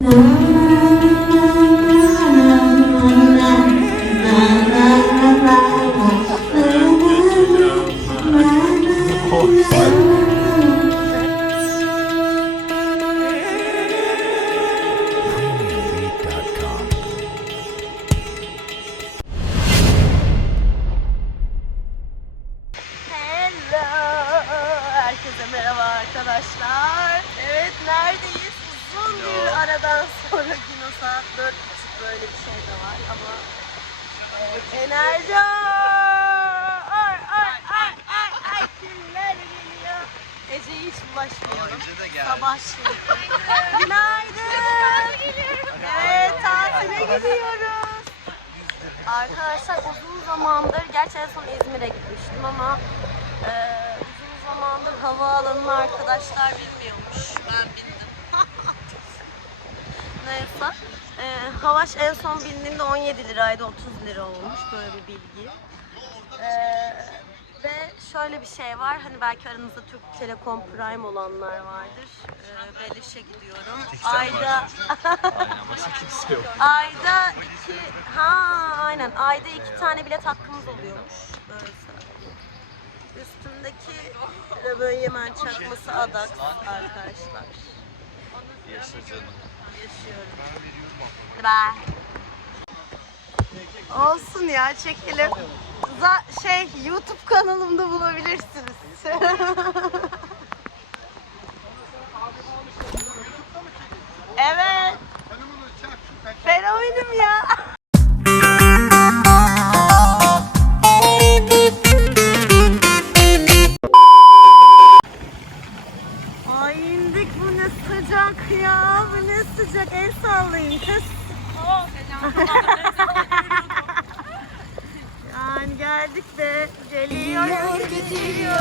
Herkese merhaba arkadaşlar. Evet, neredeyiz? Uzun bir aradan sonra yine saat 4:30 böyle bir şey de var ama enerji. Ay kimler geliyor? Ece'ye hiç bulaşmayalım. Sabah şimdi. Günaydın. Evet, tatile gidiyoruz. Arkadaşlar uzun zamandır, gerçi en son İzmir'e gitmiştim ama uzun zamandır havaalanını arkadaşlar bilmiyormuş. Ben bildim. Neyse. Havaş en son bindiğinde 17 liraydı, 30 lira olmuş. Böyle bir bilgi. Ve şöyle bir şey var. Hani belki aranızda Türk Telekom Prime olanlar vardır. Beleşe gidiyorum. Ayda ayda 2 tane bilet hakkımız oluyormuş. Böyle. Üstümdeki Röbönyemen çakması adak arkadaşlar. Yaşa canım. Yaşıyorum. Bye. Olsun ya, çekelim. YouTube kanalımda bulabilirsiniz. Evet. Fenomenim ya. Ay indik, bu ne sıcak ya. Bu ne sıcak. El sallayın kız. Yani geldik de geliyor gidiyor.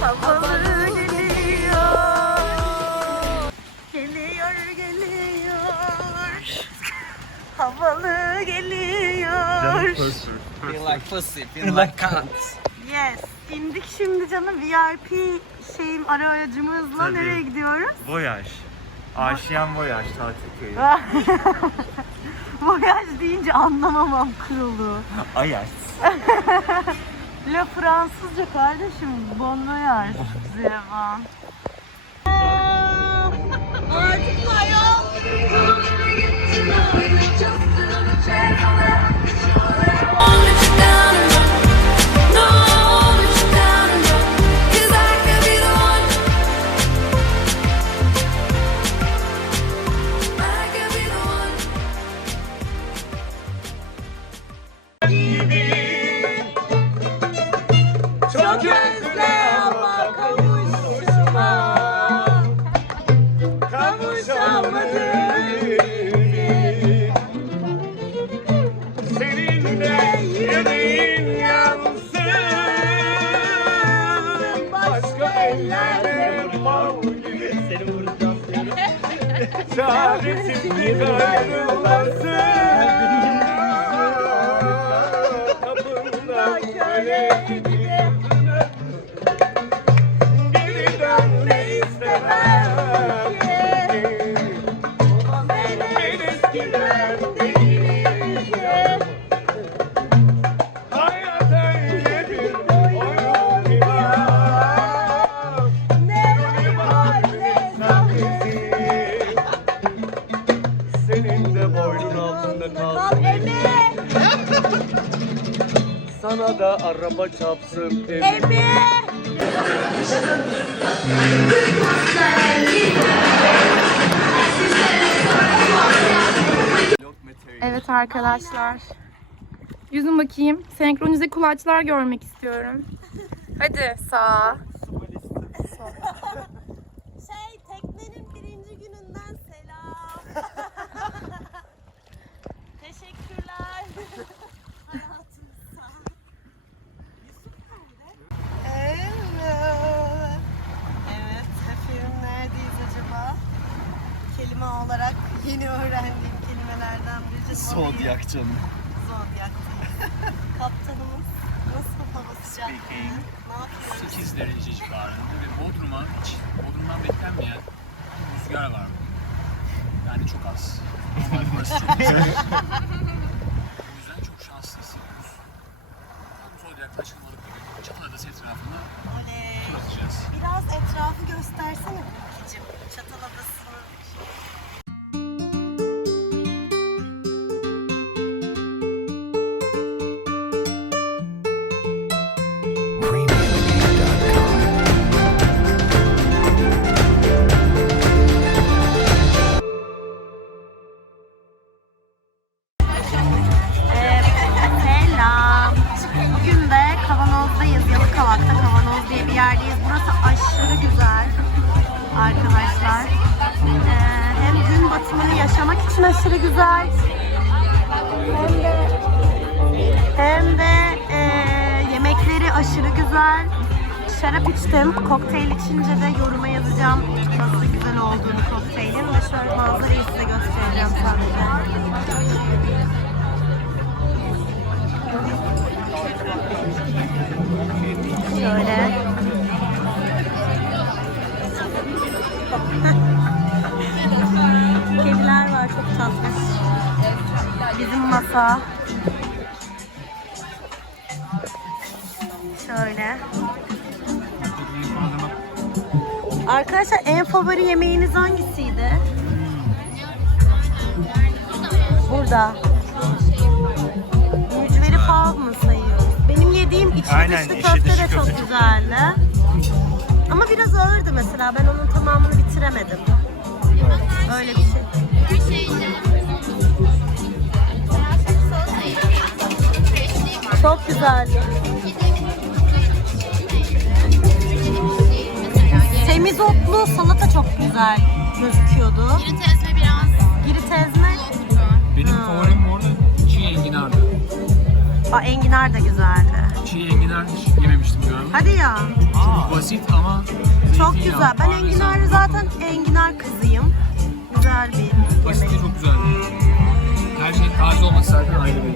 Havalı geliyor. Geliyor. Havalı geliyor. Feel like pussy, feel like cunt. Yes. İndik şimdi canım, VIP aracımızla. Tabii. Nereye gidiyoruz? Voyaj. Aşiyan Voyaj tatil köyü. Voyaj deyince anlamamam kurulu. Ayas. Le Fransızca kardeşim. Bon voyage. Zevan. Artık hayal. Çok özle ama kavuşamadık. Seninle yüreğin yansın. Başka ellerde mal gibi. Seni vuracağım. Çaresiz bir ayrılmasın. Kapında köle gibi. Geri dönme istemem ki. Ben eskiden değilim ki. Hayat öyle bir oyun ki var. Ne var ne sahnesi. Senin de boynun altında kalsın. Sana da araba çarpsın Emi. Evet arkadaşlar. Yüzün bakayım. Senkronize kulaçlar görmek istiyorum. Hadi sağa. Teknenin 1. gününden selam. Teşekkürler. Hayatımızda. Yusuf nerede? Evet, efendim neredeyiz acaba? Kelime olarak yeni öğrendiğim kelimelerden biri. Zodyak canım. Zodyak'tayız. Kaptanımız nasıl, hava sıcak? Ne yapıyoruz? 8 derece civarında ve Bodrum'dan beklenmeyen bir rüzgar var. Yani çok az. Normal burası çok güzel. O yüzden çok şanslı hissediyoruz. Zodiac taşınmalık gibi Çatalhöyük etrafında tur atacağız. Biraz etrafı göstersene Bilgicim. Çataladası'nın. Selam. Bugün de Kavanoz'dayız. Yalıkavak'ta Kavanoz diye bir yerdeyiz. Burası aşırı güzel arkadaşlar. Hem gün batımını yaşamak için aşırı güzel. Hem de yemekleri aşırı güzel. Şarap içtim. Kokteyl içince de yoruma yazacağım nasıl güzel olduğunu kokteylin. Ve şöyle manzarayı size göstereceğim sadece. Şöyle. Kediler var çok tatlı. Bizim masa. Şöyle. Arkadaşlar en favori yemeğiniz hangisiydi? Burada. Mücveri fal mı sayıyoruz? Benim yediğim içli dışlı köfte de çok güzeldi. Ama biraz ağırdı mesela. Ben onun tamamını bitiremedim. Öyle bir şey. Çok güzeldi. Semizotlu salata çok güzel gözüküyordu. Girit ezme biraz. Girit ezme. Benim favorim bu arada çiğ enginardı. Enginar da güzeldi. Çiğ enginar hiç yememiştim galiba. Hadi ya. Çok basit ama Çok zeytinyağı, güzel. Ben enginarlı zaten enginar kızıyım. Güzel bir basit yemek. de çok güzeldi. Her şeyin taze olması zaten ayrı bir.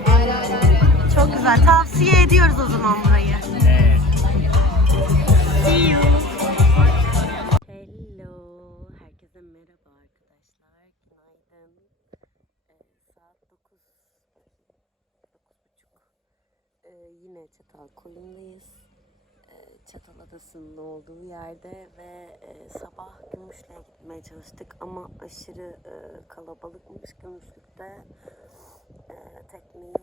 Çok güzel. Tavsiye ediyoruz o zaman burayı. Evet. See you. Hello. Herkese merhaba arkadaşlar. Günaydın. Saat 9. 9:30. Yine Çatalkoyun'dayız. Çataladası'nın olduğu yerde ve sabah Gümüşlü'ye gitmeye çalıştık ama aşırı kalabalıkmış Gümüşlük'te. Tekneyi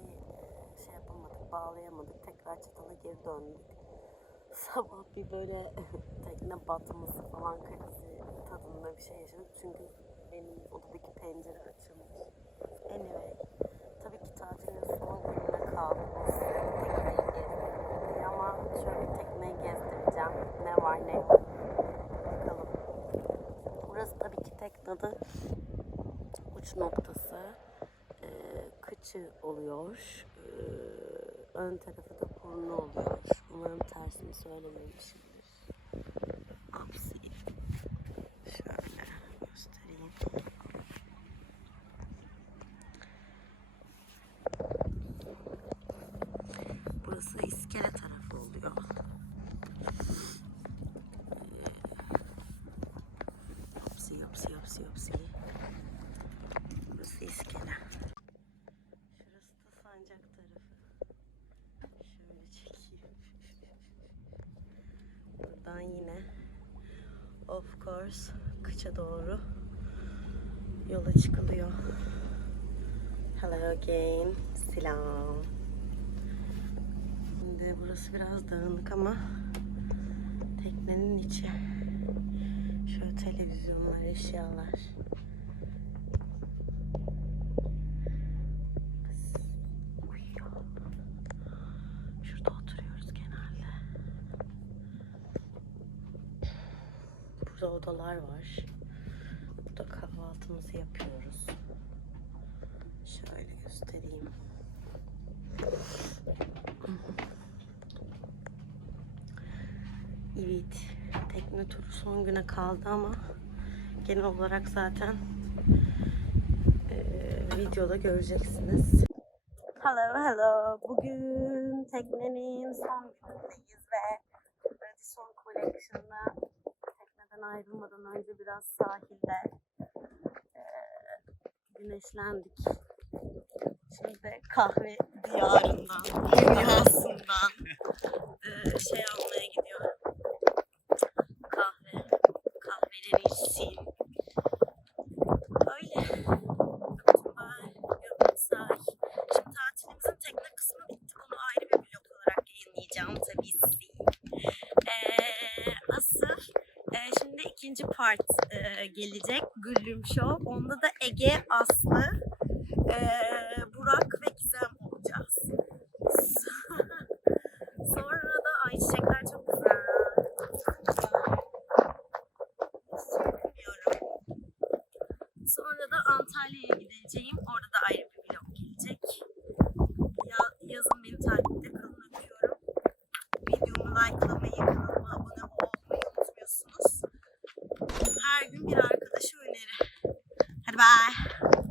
şey yapamadık, bağlayamadık. Tekrar Çatal'a geri döndük. Sabah bir böyle tekne batması falan krizi tadında bir şey yaşadık. Çünkü benim odadaki pencere açılmış. Anyway, tabii ki tatilin son gününe kaldığımız tekneyi gezdirdik ama şöyle bir tekneyi gezdireceğim. Ne var ne yok. Bakalım. Burası tabii ki teknede uç noktası. Kıçı oluyor. Ön tarafı da burnu oluyor. Umarım tersini söylememişimdir. Apsi. Şöyle göstereyim. Burası iskele tarafı oluyor. Apsi. Burası iskele. Şurası da sancak tarafı. Şöyle çekeyim. Buradan yine of course kıça doğru yola çıkılıyor. Hello again. Selam. Şimdi burası biraz dağınık ama teknenin içi. Şöyle televizyonlar, eşyalar. Şurada oturuyoruz genelde. Burada odalar var. Burada kahvaltımızı yapıyoruz. Şöyle göstereyim. Evet, tekne turu son güne kaldı ama genel olarak zaten videoda göreceksiniz. Hello. Bugün teknenin son günündeyiz ve Radisson Collection'da tekneden ayrılmadan önce biraz sahilde güneşlendik. Şimdi kahve diyarından, dünyasından şey almaya gidiyorum. Kahveleri içeyim. Öyle. Şimdi tatilimizin tekne kısmı bitti. Bunu ayrı bir vlog olarak yayınlayacağım tabii ki. Asıl şimdi ikinci part gelecek. Güllüm Show. Onda da Ege, Aslı, Burak ve Gizem olacağız. Sonra da ay çiçekler çok güzel. Bilmiyorum. Sonra da Antalya'ya gideceğim. Orada da ayrı bir vlog gelecek. Yazın beni takipte kalın, öpüyorum. Videomu likelamayı, kanalıma abone olmayı unutmuyorsunuz. Her gün bir arkadaşa öneri. Hadi bye.